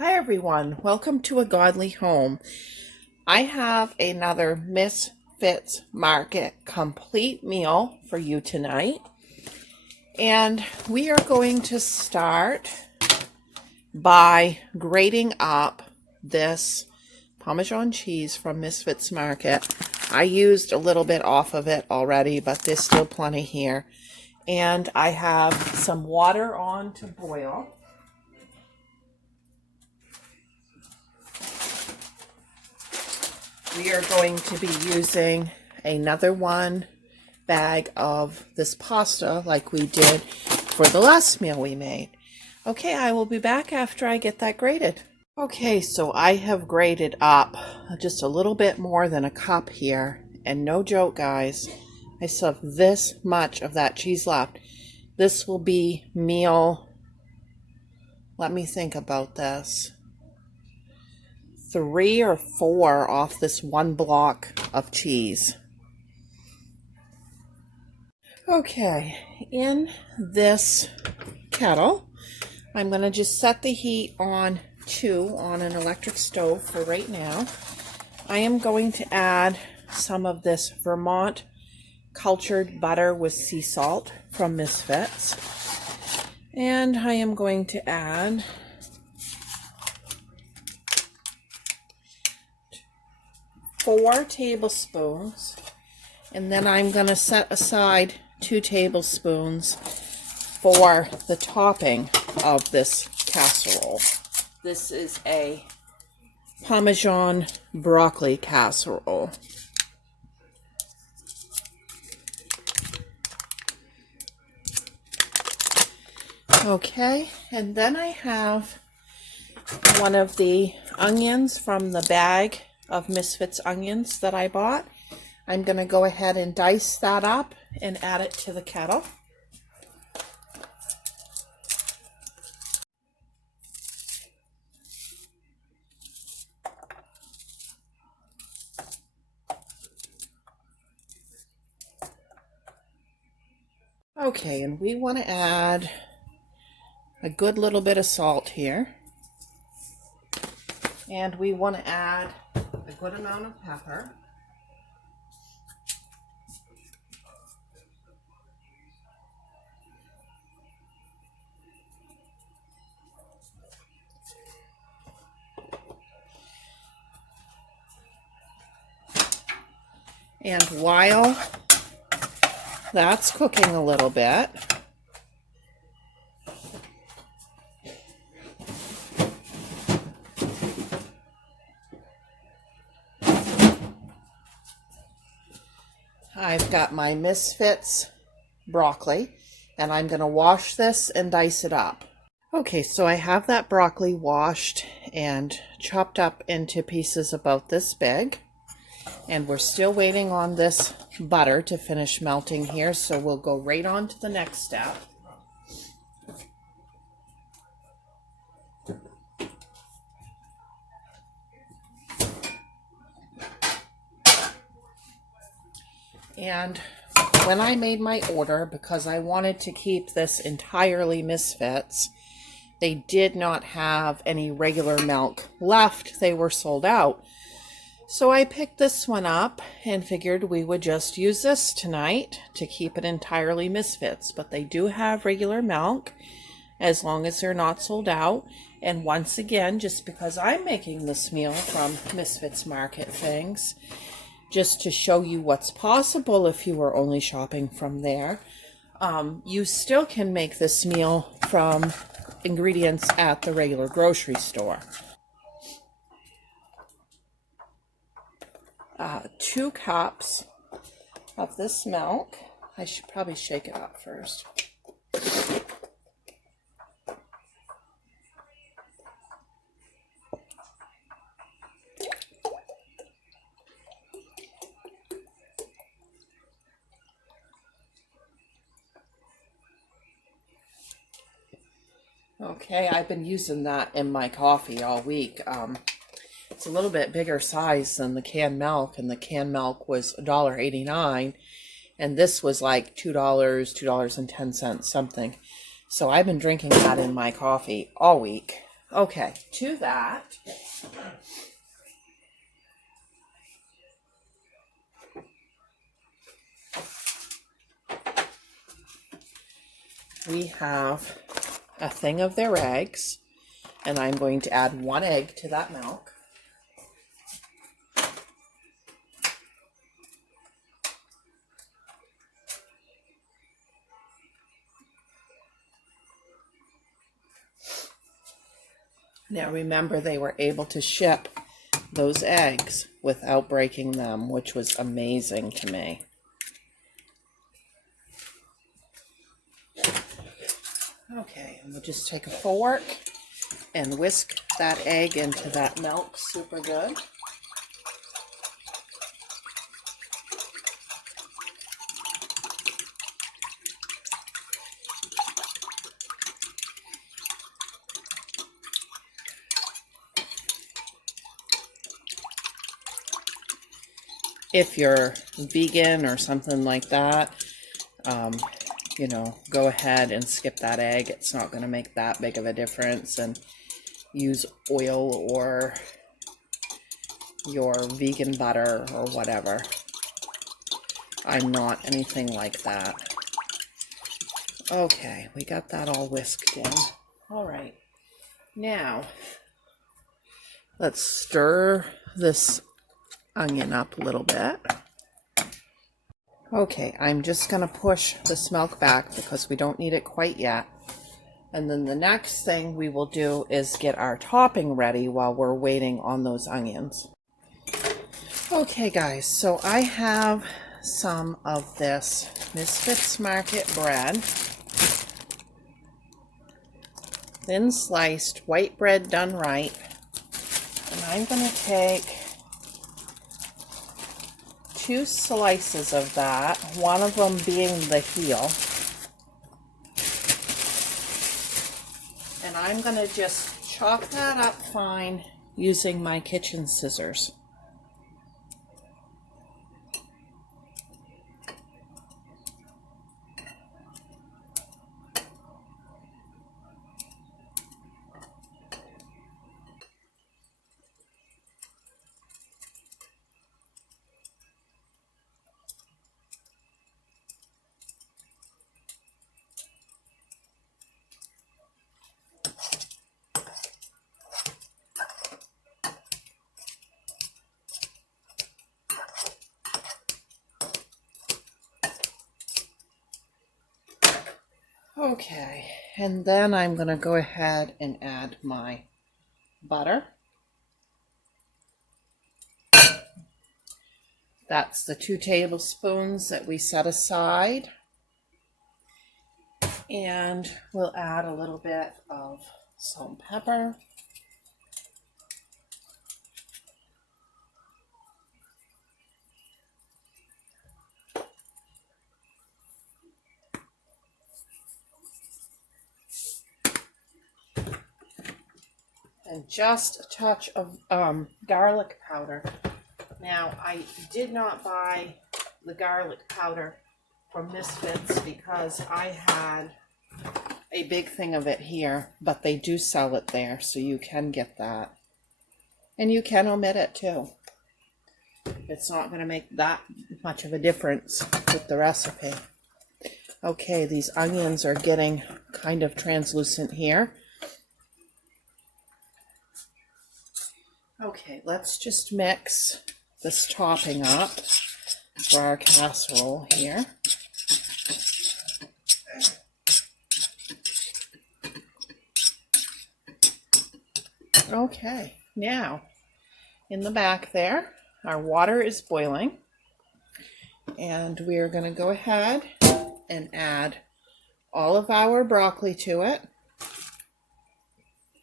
Hi everyone, welcome to A Godly Home. I have another Misfits Market complete meal for you tonight. And we are going to start by grating up this Parmesan cheese from Misfits Market. I used a little bit off of it already, but there's still plenty here. And I have some water on to boil. We are going to be using another one bag of this pasta like we did for the last meal we made. Okay, I will be back after I get that grated. Okay, so I have grated up just a little bit more than a cup here. And no joke, guys, I still have this much of that cheese left. This will be meal, let me think about this, 3 or 4 off this one block of cheese. Okay, in this kettle, I'm going to just set the heat on 2 on an electric stove for right now. I am going to add some of this Vermont cultured butter with sea salt from Misfits. And I am going to add 4 tablespoons, and then I'm going to set aside 2 tablespoons for the topping of this casserole. This is a Parmesan broccoli casserole. Okay, and then I have one of the onions from the bag of Misfits onions that I bought. I'm going to go ahead and dice that up and add it to the kettle. Okay, and we want to add a good little bit of salt here. And we want to add a good amount of pepper. And while that's cooking a little bit, I've got my Misfits broccoli, and I'm going to wash this and dice it up. Okay, so I have that broccoli washed and chopped up into pieces about this big. And we're still waiting on this butter to finish melting here, so we'll go right on to the next step. And when I made my order, because I wanted to keep this entirely Misfits, they did not have any regular milk left. They were sold out. So I picked this one up and figured we would just use this tonight to keep it entirely Misfits. But they do have regular milk as long as they're not sold out. And once again, just because I'm making this meal from Misfits Market things, just to show you what's possible if you were only shopping from there, you still can make this meal from ingredients at the regular grocery store. 2 cups of this milk. I should probably shake it up first. Okay, I've been using that in my coffee all week. It's a little bit bigger size than the canned milk, and the canned milk was $1.89, and this was like $2, $2.10, something. So I've been drinking that in my coffee all week. Okay, to that, we have a thing of their eggs, and I'm going to add 1 egg to that milk. Now remember, they were able to ship those eggs without breaking them, which was amazing to me. Okay, and we'll just take a fork and whisk that egg into that milk super good. If you're vegan or something like that, you know, go ahead and skip that egg. It's not going to make that big of a difference, and use oil or your vegan butter or whatever. I'm not anything like that. Okay, we got that all whisked in. All right, now let's stir this onion up a little bit. Okay, I'm just going to push this milk back because we don't need it quite yet. And then the next thing we will do is get our topping ready while we're waiting on those onions. Okay guys, so I have some of this Misfits Market bread. Thin sliced white bread done right. And I'm going to take 2 slices of that, one of them being the heel. And I'm going to just chop that up fine using my kitchen scissors. Okay, and then I'm going to go ahead and add my butter. That's the 2 tablespoons that we set aside. And we'll add a little bit of salt and pepper. And just a touch of garlic powder. Now, I did not buy the garlic powder from Misfits because I had a big thing of it here, but they do sell it there, so you can get that. And you can omit it too. It's not going to make that much of a difference with the recipe. Okay, these onions are getting kind of translucent here. Okay, let's just mix this topping up for our casserole here. Okay, now in the back there, our water is boiling, and we're going to go ahead and add all of our broccoli to it,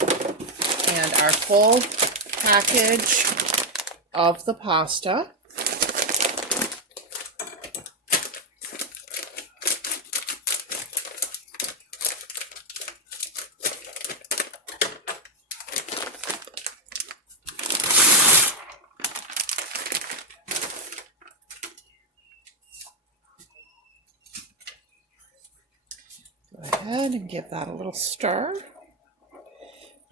and our full package of the pasta. Go ahead and give that a little stir.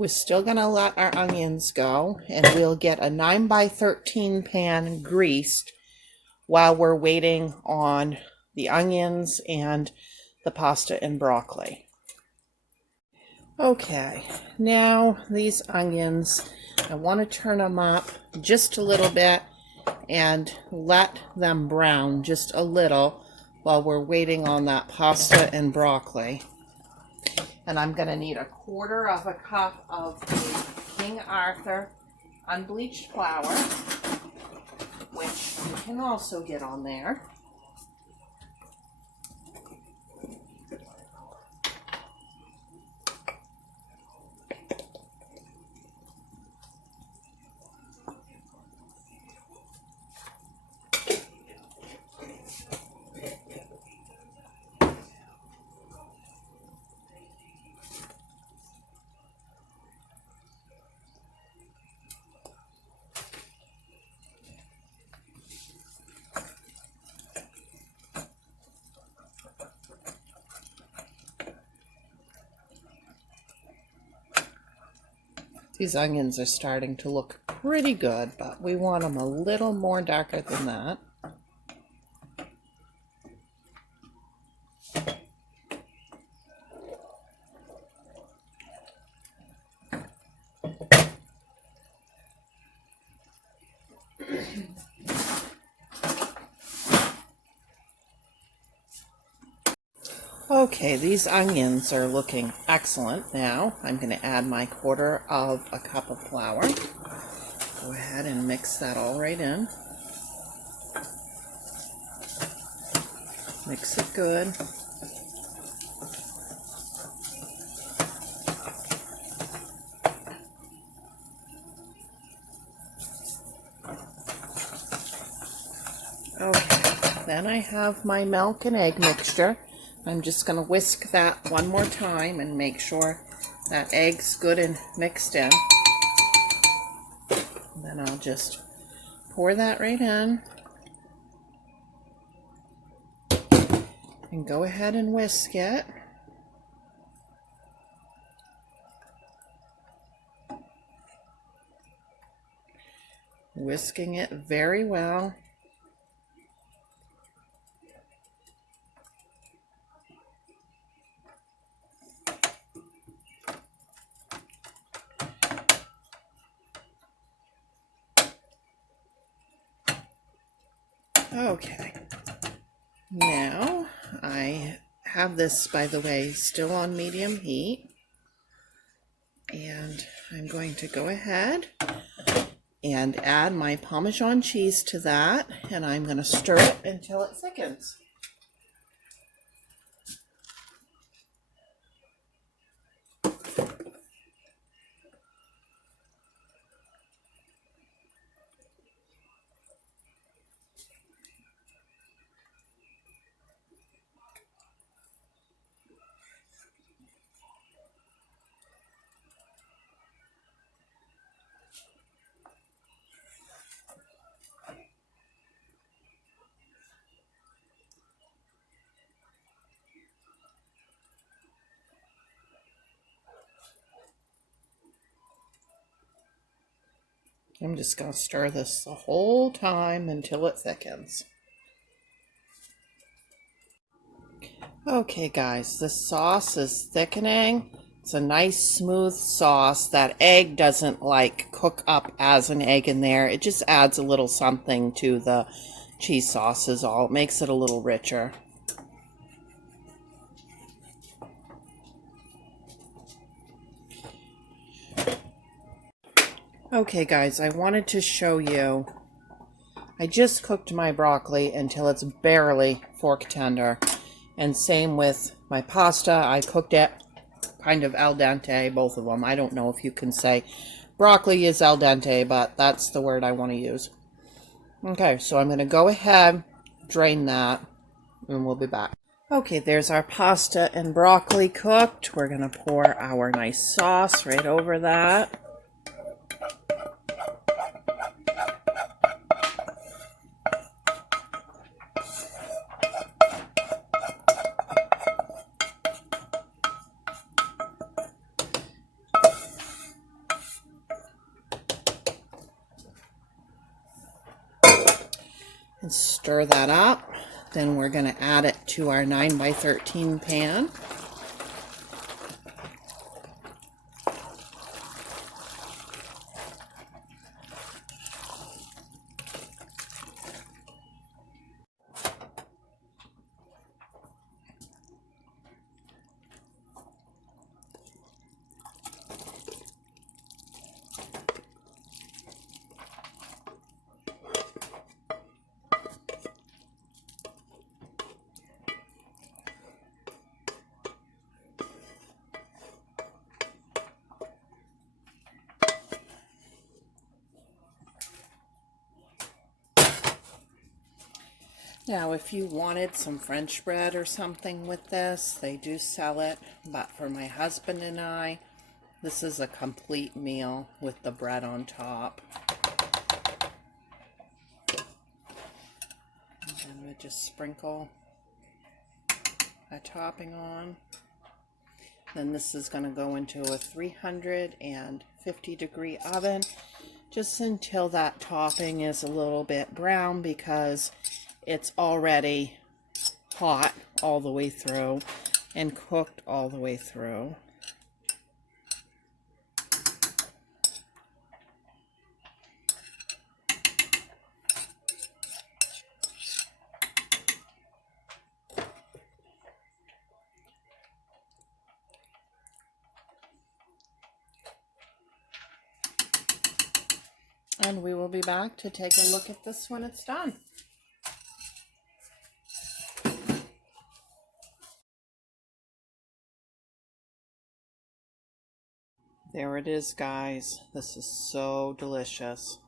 We're still going to let our onions go, and we'll get a 9x13 pan greased while we're waiting on the onions and the pasta and broccoli. Okay, now these onions, I want to turn them up just a little bit and let them brown just a little while we're waiting on that pasta and broccoli. And I'm going to need 1/4 cup of King Arthur unbleached flour, which you can also get on there. These onions are starting to look pretty good, but we want them a little more darker than that. Okay, these onions are looking excellent now. I'm going to add my 1/4 cup of flour. Go ahead and mix that all right in. Mix it good. Okay, then I have my milk and egg mixture. I'm just going to whisk that one more time and make sure that egg's good and mixed in. And then I'll just pour that right in. And go ahead and whisk it. Whisking it very well. Okay, now I have this, by the way, still on medium heat, and I'm going to go ahead and add my Parmesan cheese to that, and I'm going to stir it until it thickens. I'm just going to stir this the whole time until it thickens. Okay guys, this sauce is thickening. It's a nice smooth sauce. That egg doesn't like cook up as an egg in there. It just adds a little something to the cheese sauce is all. It makes it a little richer. Okay guys, I wanted to show you, I just cooked my broccoli until it's barely fork tender. And same with my pasta. I cooked it kind of al dente, both of them. I don't know if you can say broccoli is al dente, but that's the word I want to use. Okay, so I'm going to go ahead, drain that, and we'll be back. Okay, there's our pasta and broccoli cooked. We're going to pour our nice sauce right over that. and stir that up. Then we're going to add it to our 9x13 pan. Now, if you wanted some French bread or something with this, they do sell it, but for my husband and I, this is a complete meal with the bread on top. And we just sprinkle a topping on. Then this is going to go into a 350-degree oven just until that topping is a little bit brown, because it's already hot all the way through and cooked all the way through. And we will be back to take a look at this when it's done. There it is, guys. This is so delicious.